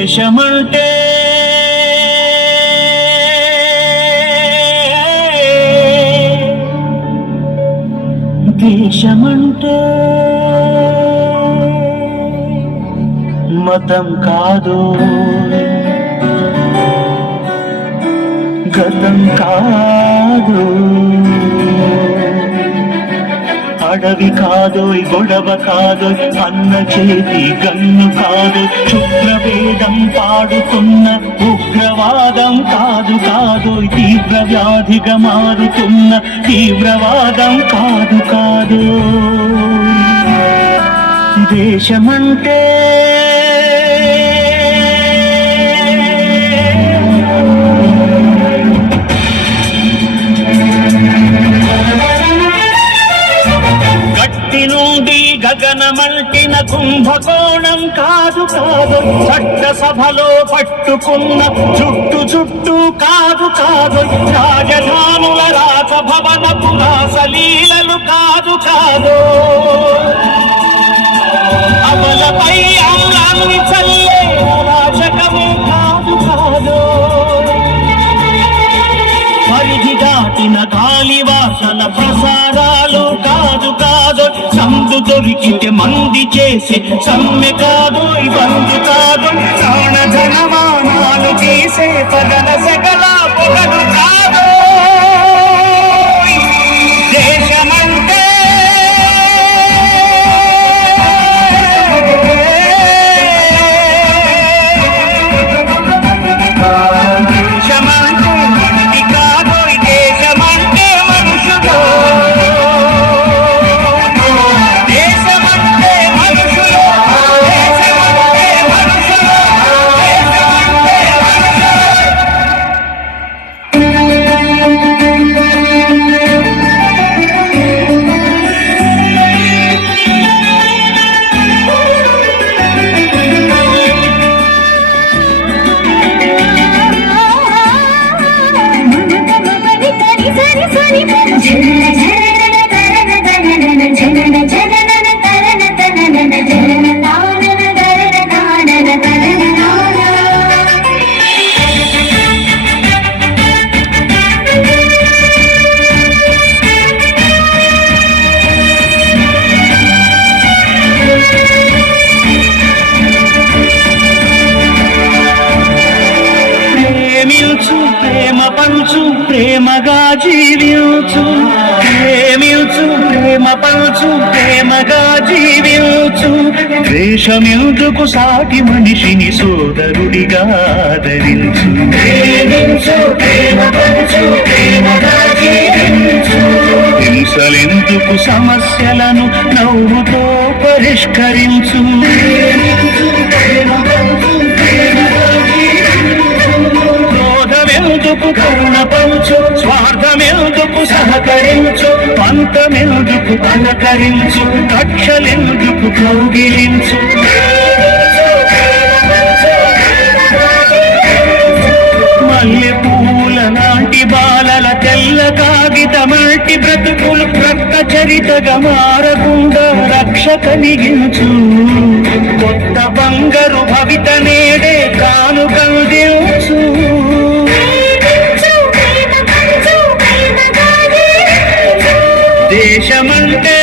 దేశమంటే దేశమంటే మతం కాదు, గతం కాదు, అడవి కాదోయ్, గొడవ కాదోయ్, అన్న చేతి గన్ను కాదు, శుక్రవేదం పాడుతున్న ఉగ్రవాదం కాదు కాదోయ్, తీవ్ర వ్యాధిగా మారుతున్న తీవ్రవాదం కాదు కాదు. దేశమంటే గగనమంటిన కుంభకోణం కాదు కాదు, చట్టసభలో పట్టుకున్న చుట్టు కాదు కాదు, రాజధానుల రాజభవన పురాసలీలలు కాదు కాదు, అమలపై అమలాన్ని చల్లే రాజకమే కాదు కాదు, పరిధి దాటిన గాలివాసల ప్రసారాలు కాదు కాదు, సందు దొరికితే మంది చేసి సమ్మె కాదు, బంధు కాదు, ప్రాణ జనమానాలు తీసే పగల సగల పొగలు కాదు. దేశమంటే ప్రేమ పంచు, ప్రేమగా జీవించు, ప్రేమించు, ప్రేమ పంచు, ప్రేమగా జీవించు, ద్వేషమెందుకు సాటి మనిషిని సోదరుడిగా ఆదరించు, ప్రేమించు, ప్రేమ పంచు, ప్రేమగా జీవించు, హింసలెందుకు సమస్యలను నవ్వుతో పరిష్కరించు, ఎందుకు కరుణ పంచు, స్వార్థమెందుకు సహకరించు, పంతమెందుకు పలకరించు, కక్షలెందుకు కౌగిలించు, మల్లె పూల నాటి బాలల తెల్ల కాగితమంటి బ్రతుకులు రక్త చరితగా మారకుండా రక్ష కలిగించు, కొత్త బంగారు భవిత నేడే కానుకందించు. దేశమంటే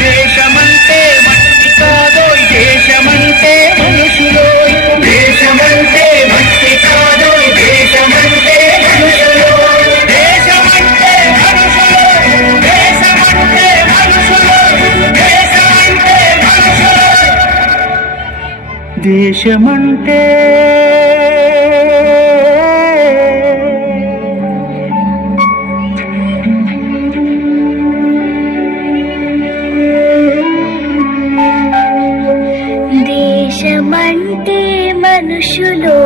దేశమంటే మట్టి కాదోయ్, దేశమంటే మనుషులోయ్, దేశమంటే మట్టి కాదోయ్, దేశమంటే మనుషులోయ్, దేశమంటే మనుషులోయ్, దేశమంటే మనుషులోయ్, దేశమంటే మనుషులోయ్, దేశమంటే దేశమంటే మనుషులో